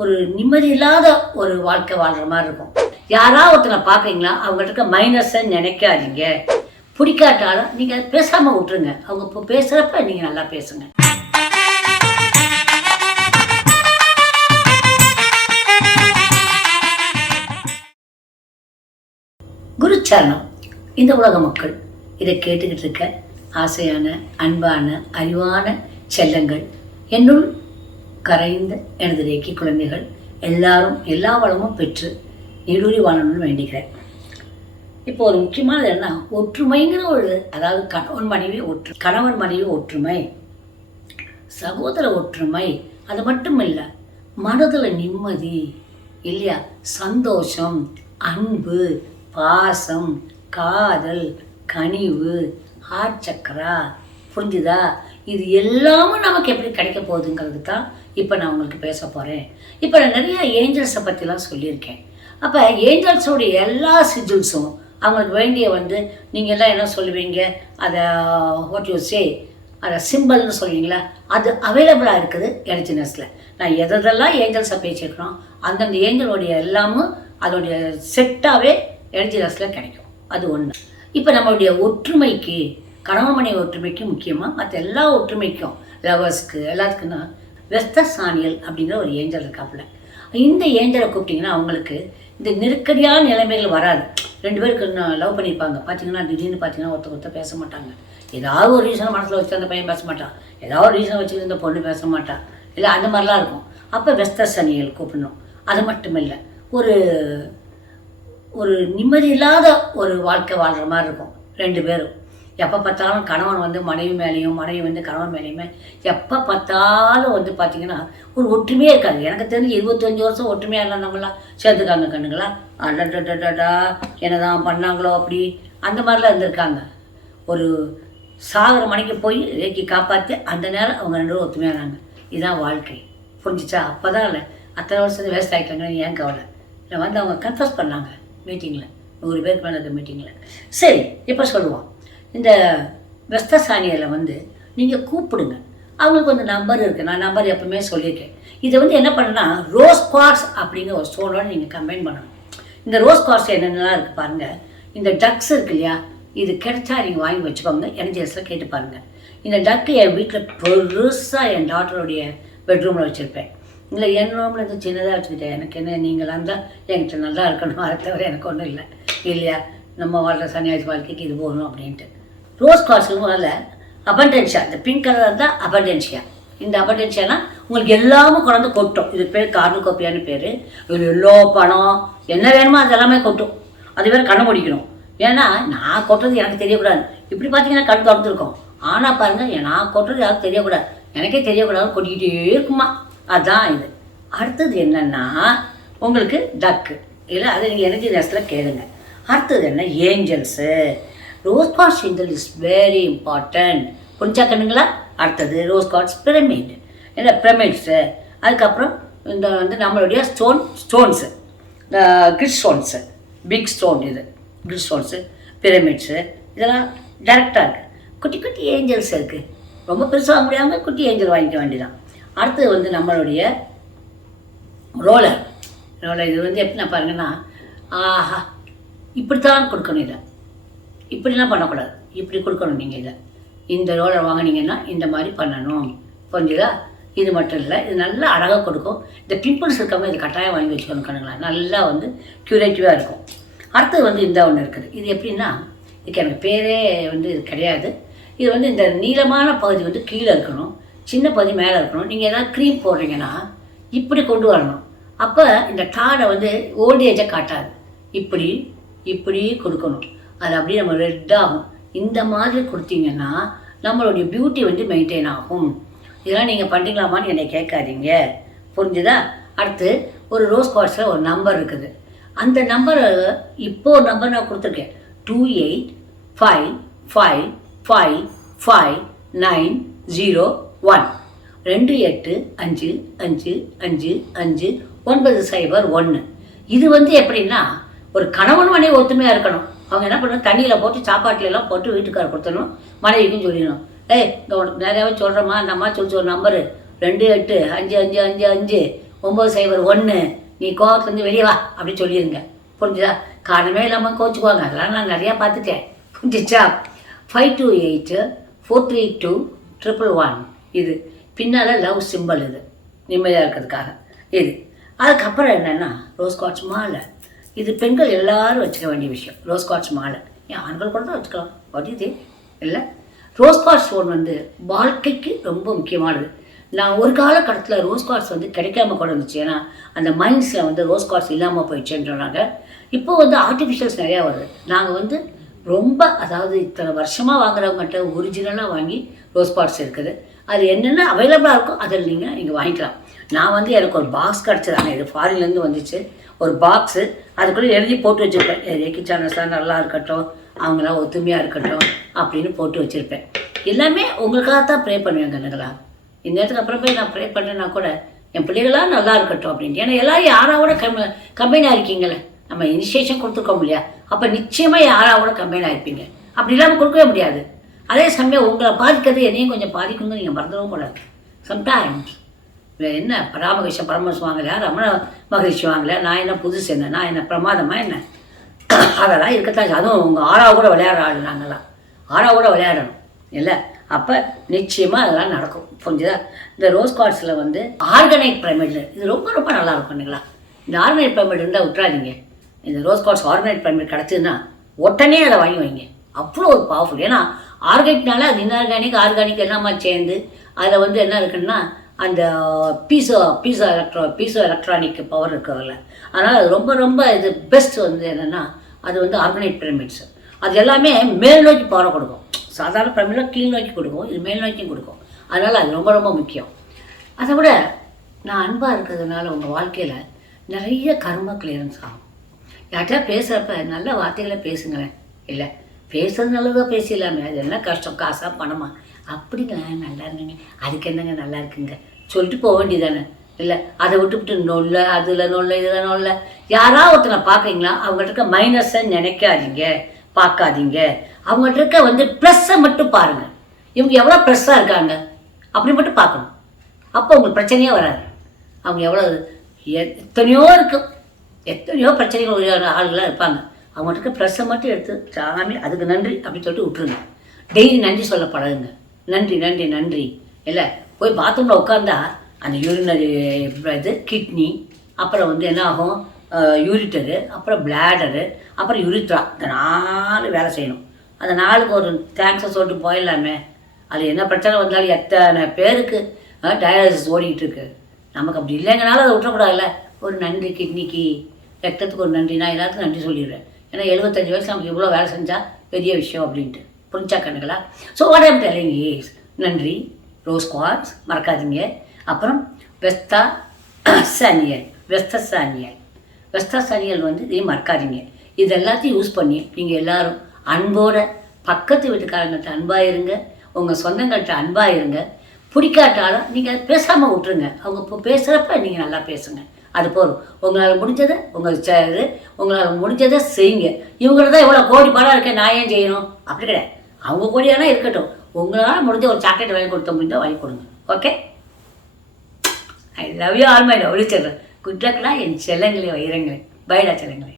ஒரு நிம்மதி இல்லாத ஒரு வாழ்க்கை வாழ்கிற மாதிரி இருக்கும். யாராவது ஒருத்தனை பார்க்குறீங்களா அவங்கள்ட்ட இருக்க மைனஸை நினைக்காதீங்க. பிடிக்காட்டாலும் நீங்கள் பேசாமல் விட்டுருங்க. அவங்க இப்போ பேசுகிறப்ப நீங்கள் நல்லா பேசுங்க. குருச்சரணம். இந்த உலக மக்கள் இதை கேட்டுக்கிட்டு இருக்க ஆசையான அன்பான அறிவான செல்லங்கள் என்னுள் கரைந்த எனது ரேக்கி குழந்தைகள் எல்லாரும் எல்லா வளமும் பெற்று நீடூரி வாழணும்னு வேண்டிக்கிறேன் இப்போ ஒரு முக்கியமானது என்ன ஒற்றுமைங்கிற ஒரு அதாவது கணவன் மனைவி ஒற்று கணவன் மனைவி ஒற்றுமை சகோதர ஒற்றுமை அது மட்டும் இல்லை மனதில் நிம்மதி இல்லையா? சந்தோஷம் அன்பு பாசம் காதல் கனிவு ஆட்சக்கரா புரிஞ்சுதா? இது எல்லாமும் நமக்கு எப்படி கிடைக்க போகுதுங்கிறது தான் இப்போ நான் உங்களுக்கு பேச போகிறேன் இப்போ நான் நிறைய ஏஞ்சல்ஸை பற்றிலாம் சொல்லியிருக்கேன். அப்போ ஏஞ்சல்ஸோடைய எல்லா சிஜில்ஸும் அவங்களுக்கு வேண்டிய வந்து நீங்கள் எல்லாம் என்ன சொல்லுவீங்க? அதை வாட் யூ சே அதை சிம்பிள்னு சொல்லுவீங்களா? அது அவைலபிளாக இருக்குது எனர்ஜினஸில் நான் எதெல்லாம் ஏஞ்சல்ஸை பேசியிருக்கிறோம் அந்தந்த ஏஞ்சலோடைய எல்லாமும் அதோடைய செட்டாகவே எனர்ஜினஸில் கிடைக்கும். அது ஒன்று இப்போ நம்மளுடைய ஒற்றுமைக்கு கணவன் மனைவி ஒற்றுமைக்கு முக்கியமாக மற்ற எல்லா ஒற்றுமைக்கும் லவர்ஸ்க்கு எல்லாத்துக்குன்னா வெஸ்த சாணியல் அப்படிங்கிற ஒரு ஏஞ்சல் இருக்காப்புல. இந்த ஏஞ்சலை கூப்பிட்டிங்கன்னா அவங்களுக்கு இந்த நெருக்கடியான நிலைமைகள் வராது. ரெண்டு பேருக்கு லவ் பண்ணியிருப்பாங்க. பார்த்தீங்கன்னா திடீர்னு பார்த்தீங்கன்னா ஒருத்தர் ஒருத்தர் பேச மாட்டாங்க. ஏதாவது ஒரு ரீசன் மனசில் வச்சு அந்த பையன் பேச மாட்டான் ஏதாவது ஒரு ரீசன் வச்சு இந்த பொண்ணு பேச மாட்டான் இல்லை அந்த மாதிரிலாம் இருக்கும். அப்போ வெஸ்த சனியல் கூப்பிடணும். அது மட்டும் இல்லை ஒரு ஒரு நிம்மதி இல்லாத ஒரு வாழ்க்கை வாழ்கிற மாதிரி இருக்கும். ரெண்டு பேரும். எப்போ பார்த்தாலும் கணவன் வந்து மனைவி மேலேயும் மனைவி வந்து கணவன் மேலேயுமே எப்போ பார்த்தாலும் வந்து பார்த்தீங்கன்னா ஒரு ஒற்றுமையே இருக்காது. எனக்கு தெரிஞ்சு இருபத்தஞ்சி வருஷம் ஒற்றுமையாக இல்லாதவங்களாம் சேர்த்துக்காங்க கண்ணுங்களா? அடடடடா என்னதான் பண்ணாங்களோ அப்படி. அந்த மாதிரிலாம் இருந்திருக்காங்க. ஒரு சாகர மணிக்கு போய் ரேக்கி காப்பாற்றி அந்த நேரம் அவங்க ரெண்டு பேரும் ஒத்துமையானாங்க இதுதான் வாழ்க்கை. புரிஞ்சிச்சா? அப்போ தான் இல்லை. அத்தனை வருஷம் வேஸ்ட் ஆகிட்டாங்கன்னு ஏன் கவலை? இல்லை வந்து அவங்க கன்ஃபர்ஸ் பண்ணாங்க மீட்டிங்கில் நூறு பேருக்கு மேலே இருக்க மீட்டிங்கில் சரி இப்போ சொல்லுவோம். இந்த வெஸ்தசானியில் வந்து நீங்கள் கூப்பிடுங்க. அவங்களுக்கு வந்து நம்பர் இருக்குது நான் நம்பர் எப்பவுமே சொல்லியிருக்கேன். இதை வந்து என்ன பண்ணுன்னா ரோஸ் குவார்ட்ஸ் அப்படிங்கிற ஒரு ஸ்டோனோட நீங்கள் கம்பைன் பண்ணணும். இந்த ரோஸ் குவார்ட்ஸ் என்னென்னலாம் இருக்குது பாருங்கள் இந்த டக்ஸ் இருக்கு இல்லையா? இது கிடைச்சா நீங்கள் வாங்கி வச்சுக்கோங்க. எனர்ஜிஸில் கேட்டு பாருங்கள் இந்த டக்கு என் வீட்டில் பெருசாக என் டாக்டருடைய பெட்ரூமில் வச்சுருப்பேன். இல்லை என் ரூமில் இருந்து சின்னதாக வச்சுக்கிட்டேன். எனக்கு என்ன நீங்களாம் இருந்தால் என்கிட்ட நல்லா இருக்கணும்? அதை தவிர எனக்கு ஒன்றும் இல்லை. இல்லையா? நம்ம வாழ்கிற சன்னியாசி வாழ்க்கைக்கு இது போகணும் அப்படின்ட்டு. ரோஸ் கார்ஸுக்கு வரல. அபண்டன்ஷியா இந்த பிங்க் கலர் இருந்தால் அபண்டன்ஷியா இந்த அபண்டன்ஷியானா உங்களுக்கு எல்லாமே கொண்டாந்து கொட்டும். இது பேர் கார்னுகோப்பியான்னு பேர். இது எல்லோ பணம் என்ன வேணுமோ அது எல்லாமே கொட்டும். அது வேறு கண்ணை முடிக்கணும். ஏன்னா நான் கொட்டுறது எனக்கு தெரியக்கூடாது. இப்படி பார்த்தீங்கன்னா கண் திறந்துருக்கோம். ஆனால் பாருங்கள் நான் கொட்டுறது யாருக்கும் தெரியக்கூடாது. எனக்கே தெரியக்கூடாது. கொட்டிக்கிட்டே இருக்குமா. அதுதான் இது. அடுத்தது என்னன்னா உங்களுக்கு டக்கு இல்லை அதை நீங்கள் எனர்ஜி நேரத்தில் கேளுங்க. அடுத்தது என்ன? Angels rose quartz angel is very important புரிஞ்சா கண்ணுங்களா? அடுத்தது ரோஸ் கார்ட்ஸ் பிரமிட் என்ன? பிரமிட்ஸு அதுக்கப்புறம் இந்த வந்து நம்மளுடைய ஸ்டோன் ஸ்டோன்ஸு இந்த கிரிட் ஸ்டோன்ஸு பிக் ஸ்டோன் இது. கிரிட் ஸ்டோன்ஸு பிரமிட்ஸு இதெல்லாம் டேரெக்டாக இருக்குது குட்டி குட்டி ஏஞ்சல்ஸ் இருக்குது ரொம்ப பெருசாக வாங்க முடியாமல் குட்டி ஏஞ்சல் வாங்கிக்க வேண்டியதான் அடுத்தது வந்து நம்மளுடைய ரோலர் ரோலர் இது வந்து எப்படின்னா பாருங்கன்னா ஆஹா இப்படித்தான் கொடுக்கணும் இதை. இப்படிலாம் பண்ணக்கூடாது. இப்படி கொடுக்கணும் நீங்கள் இதை. இந்த ரோலர் வாங்கினீங்கன்னா இந்த மாதிரி பண்ணணும். புரிஞ்சுதா? இது மட்டும் இல்லை இது நல்லா அழகாக கொடுக்கும். இந்த பிம்பிள்ஸ் இருக்கவங்க இது கட்டாயம் வாங்கி வச்சுக்கணும் கணுங்களா நல்லா வந்து க்யூரேட்டிவாக இருக்கும். அடுத்தது வந்து இந்த ஒன்று இருக்குது. இது எப்படின்னா இதுக்கு எனக்கு பேரே வந்து இது கிடையாது. இது வந்து இந்த நீளமான பகுதி வந்து கீழே இருக்கணும். சின்ன பகுதி மேலே இருக்கணும். நீங்கள் ஏதாவது க்ரீம் போடுறீங்கன்னா இப்படி கொண்டு வரணும். அப்போ இந்த டாடை வந்து ஓல்டேஜை காட்டாது. இப்படி இப்படி கொடுக்கணும். அது அப்படியே நம்ம ரெட்டாகும் இந்த மாதிரி கொடுத்தீங்கன்னா நம்மளுடைய பியூட்டி வந்து மெயின்டைன் ஆகும். இதெல்லாம் நீங்கள் பண்ணுறீங்களாமான்னு என்னை கேட்காதீங்க. புரிஞ்சுதா? அடுத்து ஒரு ரோஸ் குவார்ட்ஸில் ஒரு நம்பர் இருக்குது. அந்த நம்பரை இப்போ ஒரு நம்பர் நான் கொடுத்துருக்கேன். Two eight five five five five nine zero one ரெண்டு எட்டு அஞ்சு அஞ்சு அஞ்சு அஞ்சு ஒன்பது சைபர் ஒன்று இது வந்து எப்படின்னா ஒரு கணவன் மனைவி ஒத்துமையாக இருக்கணும். அவங்க என்ன பண்ணணும் தண்ணியில் போட்டு சாப்பாட்டிலலாம் எல்லாம் போட்டு வீட்டுக்காரர் கொடுத்தணும் மனைவிக்கும் சொல்லிடணும். ஏய் இந்த உனக்கு நிறையாவே சொல்கிறேம்மா அந்த அம்மா சொல்லி ஒரு நம்பரு ரெண்டு எட்டு அஞ்சு அஞ்சு அஞ்சு அஞ்சு. ஒம்பது சைபர் ஒன்று நீ கோவத்துலேருந்து வெளியே வா அப்படி சொல்லிடுங்க புரிஞ்சுதா? காரணமே இல்லாமல் கோச்சுக்குவாங்க. அதெல்லாம் நான் நிறையா பார்த்துட்டேன். புரிஞ்சிச்சா? Five two eight four three two triple one இது. பின்னால் லவ் சிம்பிள் இது. நிம்மதியாக இருக்கிறதுக்காக. இது. அதுக்கப்புறம் என்னென்னா ரோஸ் காட்ச் மாலை. இது பெண்கள் எல்லாரும் வச்சுக்க வேண்டிய விஷயம். ரோஸ் குவாட்ச் மாலை. ஏன் ஆண்கள் கூட தான் வச்சுக்கலாம். வாட் இது இல்லை. ரோஸ் கார்ட்ஸ் ஃபோன் வந்து வாழ்க்கைக்கு ரொம்ப முக்கியமானது. நான் ஒரு காலகட்டத்தில் ரோஸ் கார்ட்ஸ் வந்து கிடைக்காம கூட இருந்துச்சு. ஏன்னா அந்த மைண்ட்ஸில் வந்து ரோஸ் கார்ட்ஸ் இல்லாமல் போயிடுச்சுன்றாங்க இப்போ வந்து ஆர்டிஃபிஷியல்ஸ் நிறையா வருது. நாங்கள் வந்து ரொம்ப அதாவது இத்தனை வருஷமாக வாங்குறவங்ககிட்ட ஒரிஜினலாக வாங்கி ரோஸ் கார்ட்ஸ் இருக்குது. அது என்னென்ன அவைலபிளாக இருக்கோ அதில் நீங்கள் நீங்கள் வாங்கிக்கலாம். நான் வந்து எனக்கு ஒரு பாக்ஸ் கிடச்சது ஆனால் இது ஃபாரின்லேருந்து வந்துச்சு. ஒரு பாக்ஸு அதுக்குள்ளே எழுதி போட்டு வச்சுருப்பேன். ரேக்கி சேனல்ஸ்லாம் நல்லா இருக்கட்டும் அவங்களாம் ஒத்துமையாக இருக்கட்டும் அப்படின்னு போட்டு வச்சுருப்பேன். எல்லாமே உங்களுக்காக தான் ப்ரே பண்ணுவேன் கண்ணுங்களா இந்நேரத்துக்கு அப்புறம் போய் நான் ப்ரே பண்ணேன்னா கூட என் பிள்ளைகளாம் நல்லா இருக்கட்டும் அப்படின்ட்டு ஏன்னா எல்லாரும் யாராவோட கம் கம்பெனியாக இருக்கீங்களே நம்ம இனிஷியேஷன் கொடுத்துருக்கோம் இல்லையா? அப்போ நிச்சயமாக யாராவோட கம்பெனியாக இருப்பீங்க அப்படி இல்லாமல் கொடுக்கவே முடியாது. அதே சமயம் உங்களை பாதிக்கிறது என்னையும் கொஞ்சம் பாதிக்கணும்னு நீங்கள் மறந்துடவும் கூடாது. சம்டைம்ஸ் என்ன? பராமகிருஷ்ண பரமஹம்சம் வாங்கலையா? ரமண மகரிஷி வாங்கலையா? நான் என்ன புதுசு என்ன? நான் என்ன பிரமாதமா என்ன? அதெல்லாம் இருக்கத்தான் அதுவும் உங்கள் ஆறாவது கூட விளையாடுற ஆள் நாங்கள்லாம் ஆறாவது கூட விளையாடணும். இல்லை? அப்போ நிச்சயமாக அதெல்லாம் நடக்கும். புரிஞ்சுதா? இந்த ரோஸ் கார்ட்ஸில் வந்து ஆர்கானிக் பிரமிடில் இது ரொம்ப ரொம்ப நல்லா இருக்கும் இல்லைங்களா? இந்த ஆர்கனைட் பிரமிட் இருந்தால் விட்றாதீங்க இந்த ரோஸ் கார்ட்ஸ் ஆர்கனைட் பிரமிட் கிடச்சதுன்னா உடனே அதை வாங்கி வைங்க. அவ்வளோ ஒரு பவர்ஃபுல் ஏன்னா ஆர்கானிக்னால அது இன்ஆர்கானிக் ஆர்கானிக் எல்லாமே சேர்ந்து அதில் வந்து என்ன இருக்குன்னா அந்த piezo piezo electro piezo electronic power இருக்கிறதுல அதனால் அது ரொம்ப ரொம்ப இது பெஸ்ட் வந்து என்னென்னா அது வந்து ஆர்கனைட் பிரமிட்ஸ் அது எல்லாமே மேல் நோக்கி பவர் கொடுக்கும். சாதாரண பிரமிடில் கீழ் நோக்கி கொடுக்கும் இது மேல் நோக்கியும் கொடுக்கும். அதனால் அது ரொம்ப ரொம்ப முக்கியம். அதை விட நான் அன்பாக இருக்கிறதுனால உங்கள் வாழ்க்கையில் நிறைய கர்ம கிளியரன்ஸ் ஆகும். யார்கிட்ட பேசுகிறப்ப நல்ல வார்த்தைகளை பேசுங்களேன். இல்லை பேசுறது நல்லதாக பேசிடலாமே. அது என்ன கஷ்டம்? காசாக பணமாக அப்படிங்களா? நல்லா இருந்தீங்க அதுக்கு என்னங்க நல்லா இருக்குங்க? சொல்லிட்டு போக வேண்டியதானே இல்லை அதை விட்டுவிட்டு நொல்ல அதில் நொல்ல இதில் நொல்ல. யாராவது ஒருத்தனை பார்க்குறீங்களா? அவங்கள்ட்ட இருக்க மைனஸை நினைக்காதீங்க. பார்க்காதீங்க. அவங்கள்ட்ட இருக்க வந்து ப்ளஸ்ஸை மட்டும் பாருங்கள் இவங்க எவ்வளோ ப்ளஸ்ஸாக இருக்காங்க? அப்படி மட்டும் பார்க்கணும். அப்போ உங்களுக்கு பிரச்சனையே வராது. அவங்க எவ்வளோ எத்தனையோ இருக்கும் எத்தனையோ பிரச்சனைகள் உள்ள ஆளுகளாக இருப்பாங்க. அவங்கள்ட்ட இருக்க ப்ளஸ்ஸை மட்டும் எடுத்து சாமி அதுக்கு நன்றி அப்படின்னு சொல்லிட்டு விட்டுருங்க. டெய்லி நன்றி சொல்ல பழகுங்க நன்றி நன்றி நன்றி. இல்லை போய் பாத்ரூமில் உட்காந்தா அந்த யூரினரி இது கிட்னி அப்புறம் வந்து என்ன ஆகும்? யூரிட்டரு அப்புறம் பிளாடரு அப்புறம் யூரித்ரா இந்த நாலு வேலை செய்யணும். அந்த நாளுக்கு ஒரு தேங்க்ஸை சொல்லிட்டு போயிடலாமே. அது என்ன பிரச்சனை வந்தாலும் எத்தனை பேருக்கு டயாலிசிஸ் ஓடிக்கிட்டு இருக்கு. நமக்கு அப்படி இல்லைங்கனாலும் அதை விட்டுறக்கூடாதுல்ல. ஒரு நன்றி கிட்னிக்கு ரத்தத்துக்கு ஒரு நன்றி நான் எல்லாத்துக்கும் நன்றி சொல்லிடுறேன். ஏன்னா எழுபத்தஞ்சு வயசு நமக்கு இவ்வளோ வேலை செஞ்சால் பெரிய விஷயம் அப்படின்ட்டு. புரிஞ்சா கண்ணுங்களா so what I'm telling is நன்றி ரோஸ் குவார்ஸ் மறக்காதீங்க. அப்புறம் வெஸ்தா சானியல் வெஸ்த சானியல். வெஸ்தா சானியல் வந்து இதையும் மறக்காதீங்க. இது எல்லாத்தையும் யூஸ் பண்ணி நீங்கள் எல்லோரும் அன்போட பக்கத்து வீட்டுக்காரங்கள்ட்ட அன்பாக இருங்க. உங்கள் சொந்தங்கள்கிட்ட அன்பாக இருங்க. பிடிக்காட்டாலும் நீங்கள் பேசாமல் விட்டுருங்க. அவங்க இப்போ பேசுகிறப்ப நீங்கள் நல்லா பேசுங்க. அது போதும். உங்களால் முடிஞ்சதை உங்கள் இது உங்களால் முடிஞ்சதை செய்யுங்க. இவங்கள தான் எவ்வளோ கோடி படம் இருக்கேன். நான் ஏன் செய்யணும்? அப்படி கிடையாது. அவங்க கோடியானா இருக்கட்டும். உங்களால் முடிஞ்ச ஒரு சாக்லேட் வாங்கி கொடுத்த முடிந்தால் வாங்கி கொடுங்க. Okay I love you all my lovely children good லக்லாம் என் செல்லங்களே வைரங்களே. பைடா செல்லங்களே.